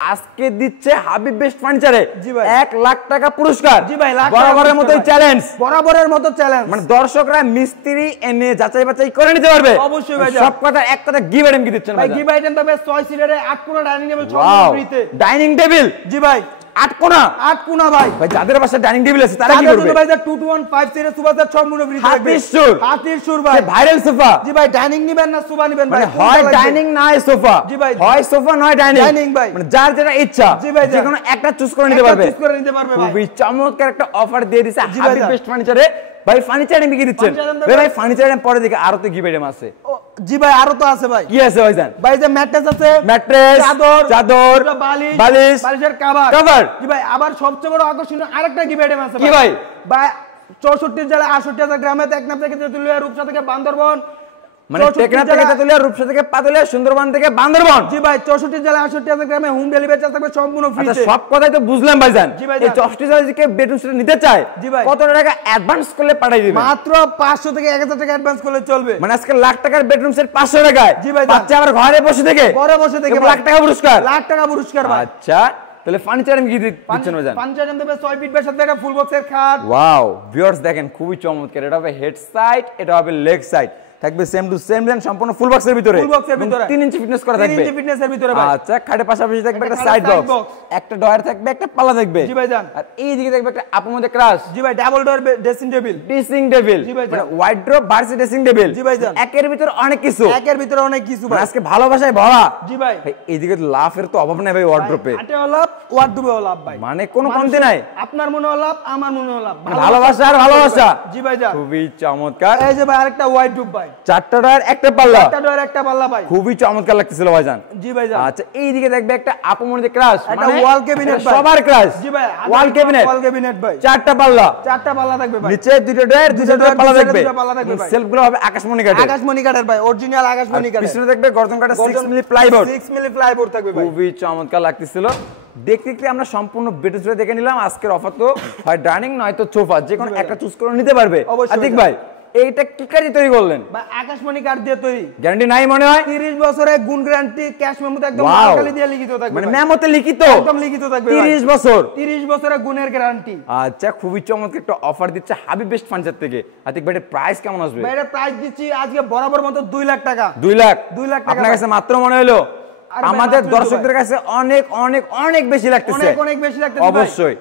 আজকে দিচ্ছে হাবিব বেস্ট ফার্নিচারে জি ভাই 1 লাখ টাকা পুরস্কার। জি ভাই বরাবরের মতো চ্যালেঞ্জ, বরাবরের মতো চ্যালেঞ্জ, মানে দর্শকরা মিস্ত্রি এনে যাচাই বাছাই করে নিতে পারবে। অবশ্যই ভাই, সব কথা এক কথা গিভ আইটেম কি দিচ্ছেন ভাই? গিভ আইটেম তবে 6 সিটারে 8 কোণা ডাইনিং টেবিল ফ্রিতে। ডাইনিং টেবিল জি ভাই 8 কোণা, 8 কোণা ভাই। ভাই যাদের বাসায় ডাইনিং টেবিল আছে তারা কি করবে? ভাই 2215 সিরিজ সোফা সেট সম্পূর্ণ ফ্রি থাকবে। হাতির সুর ভাই, ভাইরাল সোফা। জি ভাই ডাইনিং নিবেন না সোফা নিবেন ভাই? মানে হয় ডাইনিং নয় সোফা। জি ভাই হয় সোফা নয় ডাইনিং ভাই, মানে যার যেটা ইচ্ছা যে কোনো একটা চুজ করে নিতে পারবে। ভাই খুবই চমৎকার একটা অফার দিয়ে দিয়েছে হাবিব বেস্ট ফার্নিচারে। ভাই ফার্নিচার এমনি কি দিচ্ছেন? ভাই ফার্নিচার এম পরে দেখে আরো তো গিভ আইটেম আছে। জি ভাই আরো তো আছে ভাই। কি আছে ভাইজান? ভাই যে ম্যাট্রেস আছে, ম্যাট্রেস, চাদর, বালিশ, বালিশের কভার। জি ভাই আবার সবচেয়ে বড় আকর্ষণীয় আরেকটা গিভ আইটেম আছে কি ভাই? ভাই 64 জেলা 68,000 গ্রামে টেকনাফ থেকে তেতুলিয়া, রূপসা থেকে বান্দরবন, মানে টেকনাফ থেকে তেতুলিয়া, রূপসা থেকে পাতুলিয়া, সুন্দরবন থেকে বান্দরবন। জি ভাই 64 জেলা 68,000 গ্রামে হোম ডেলিভারি চার্জ থাকবে সম্পূর্ণ ফ্রিতে। আচ্ছা সব কথাই তো বুঝলাম ভাইজান। এই 64 জেলা থেকে বেডরুম সেট নিতে চায়, কত টাকা অ্যাডভান্স করলে পাঠিয়ে দিবেন? মাত্র 500 থেকে 1000 টাকা অ্যাডভান্স করলে চলবে। মানে আজকে লাখ টাকার বেডরুম সেট 500 টাকায়। জি ভাই বাচ্চা আবার ঘরে বসে থেকে লাখ টাকা পুরস্কার। লাখ টাকা পুরস্কার ভাই। আচ্ছা তাহলে ফার্নিচার আমি কি দিচ্ছেন ভাইজান? ফার্নিচার দেবে 6 ফিট বাই 7 ফিট ফুল বক্সের খাট। ওয়াও ভিউয়ার্স দেখেন খুবই চমৎকার। এটা হবে হেড সাইড, এটা হবে লেগ সাইড, থাকবে সেম টু সেম ডিজাইন, সম্পূর্ণ ফুল বক্সের ভিতরে। 3 ইঞ্চি ফিটনেস করা থাকবে। 3 ইঞ্চি ফিটনেসের ভিতরে ভাই। আচ্ছা খাটের পাশাপাশি থাকবে একটা সাইড বক্স, একটা ডয়ার থাকবে, একটা পাল্লা থাকবে। জি ভাইজান। আর এই দিকে থাকবে একটা আপু মধ্যে ক্রাশ। জি ভাই ডাবল ডোর ড্রেসিং টেবিল। মানে ওয়াইড্রপ ভার্সি ড্রেসিং টেবিল। জি ভাইজান। একের ভিতর অনেক কিছু, ভাই আজকে ভালোবাসায় ভরা। জি ভাই এইদিকে লাফের তো অভাব নাই ভাই। ওয়ার্ড্রপে হাটে লাভ, ওয়ার্ডরোবে লাভ ভাই, মানে কোনো কমতি নাই। আপনার মনে লাভ, আমার মনে লাভ, ভালোবাসা আর ভালোবাসা। জি ভাইজান খুবই চমৎকার। এই যে ভাই আরেকটা ওয়াইডরোব ভাই, 4টা ডয়ার একটা পাল্লা, 4টা ডয়ার একটা পাল্লা ভাই, খুবই চমৎকার লাগতেছিল ভাইজান। জি ভাইজান। আচ্ছা এইদিকে দেখবে একটা আপু মধ্যে ক্রাশ, একটা ওয়াল ক্যাবিনেট ভাই, সবার ক্রাশ। জি ভাই ওয়াল ক্যাবিনেট ভাই, 4টা পাল্লা, 4টা পাল্লা থাকবে ভাই, নিচে দুটো ডয়ার, দুটো পাল্লা থাকবে। ভাই সেলফগুলো হবে আকাশমণি কাঠের। আকাশমণি কাঠের ভাই, অরিজিনাল আকাশমণি কাঠের। পিছনে দেখবে গর্জন কাঠের 6 মিলি প্লাইবোর্ড, 6 মিলি প্লাইবোর্ড থাকবে ভাই। খুবই চমৎকার লাগতেছিল। দেখতে দেখতে আমরা সম্পূর্ণ বেডরুম সেট দেখে নিলাম। আজকের অফার তো হয় ডাইনিং নয়তো সোফা, যে কোনো একটা চুজ করে নিতে পারবে। আতিক ভাই এইটা কি কাঠে তৈরি করলেন? ভাই আকাশমণি কাঠ দিয়ে তৈরি। গ্যারান্টি নাই মনে হয়? 30 বছরের গুণ গ্যারান্টি, ক্যাশ মেমোতে একদম মার্কালি দিয়ে লিখিত থাকবে। মানে মেমোতে লিখিত, একদম লিখিত থাকবে। 30 বছর, 30 বছরের গুণের গ্যারান্টি। আচ্ছা খুবই চমৎকার একটা অফার দিচ্ছে হাবিব বেস্ট ফার্নিচার থেকে। আতিক ভাই প্রাইস কেমন আসবে? ভাই এর প্রাইস দিচ্ছি আজকে বরাবর মতো 2 লাখ টাকা। 2 লাখ? 2 লাখ টাকা আপনার কাছে মাত্র মনে হলো? আমাদের দর্শকদের কাছে অনেক অনেক অনেক বেশি লাগতেছে। অনেক বেশি লাগতেছে। অবশ্যই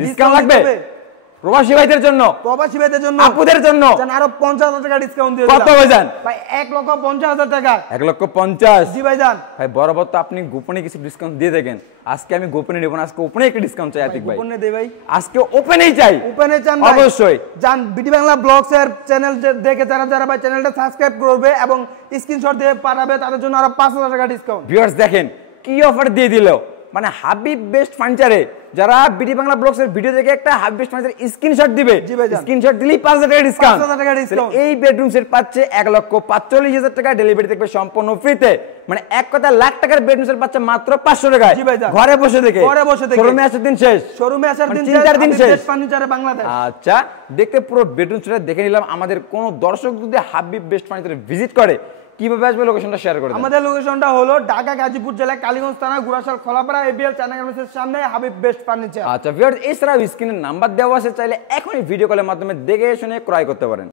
ডিসকাউন্ট লাগবে প্রবাসী ভাইদের জন্য, আপুদের জন্য আরো 50,000 টাকা ডিসকাউন্ট দিয়ে দিলাম। কত ভাইজান? ভাই 1,50,000 টাকা। 1,50,000? জি ভাইজান। ভাই বরাবর তো আপনি গোপনে কিছু ডিসকাউন্ট দিয়ে দেখেন, আজকে আমি গোপনে নেব না, আজকে ওপেনে একটা ডিসকাউন্ট চাই আতিক ভাই। গোপনে দেই ভাই, আজকে ওপেনেই চাই। ওপেনে চান ভাই? অবশ্যই জান বিডি বাংলা ব্লগস এর চ্যানেল দেখে যারা ভাই চ্যানেলটা সাবস্ক্রাইব করবে এবং স্ক্রিনশট দিয়ে পাঠাবে, তাদের জন্য আরো 5,000 টাকা ডিসকাউন্ট। ভিউয়ার্স দেখেন কি অফার দিয়ে দিল। মানে হাবিব বেস্ট ফার্নিচারে যারা বিডি বাংলা ব্লগস এর ভিডিও দেখে একটা হাবিব বেস্ট ফার্নিচার স্ক্রিনশট দিবে, স্ক্রিনশট দিলেই 5,000 টাকা ডিসকাউন্ট। 5,000 টাকা ডিসকাউন্ট। এই বেডরুম সেট পাচ্ছে 1,45,000 টাকা, ডেলিভারি থাকবে সম্পূর্ণ ফ্রিতে। মানে এক কথা লাখ টাকার বেডরুম সেট পাচ্ছে মাত্র 500 টাকায়, ঘরে বসে দেখে। শোরুমে আসার দিন শেষ, শোরুমে আসার দিন 3-4 দিন শেষ। বেস্ট ফার্নিচারে বাংলাদেশ। আচ্ছা দেখতে পুরো বেডরুম সেট দেখে নিলাম। আমাদের কোন দর্শক যদি হাবিব বেস্ট ফার্নিচারে ভিজিট করে কিভাবে আসবে লোকেশনটা শেয়ার করে দেন। আমাদের লোকেশনটা হলো ঢাকা গাজীপুর জেলা কালীগঞ্জ থানা গুরাশাল খোলাপাড়া এবিএল চায়না গার্মেন্টসের সামনে হাবিব বেস্ট ফার্নিচার। আচ্ছা ভিউয়ার্স এছাড়াও স্ক্রিনে নাম্বার দেওয়া আছে, চাইলে এখনই ভিডিও কলের মাধ্যমে দেখে শুনে ক্রয় করতে পারেন।